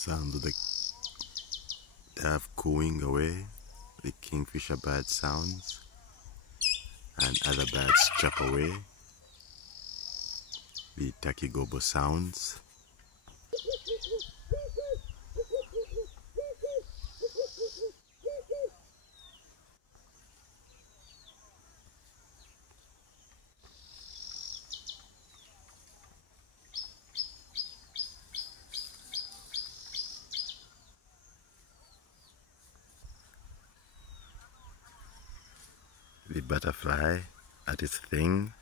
Sound of the dove cooing away, the kingfisher bird sounds, and other birds chirp away, the turkey gobble sounds. The butterfly at its thing,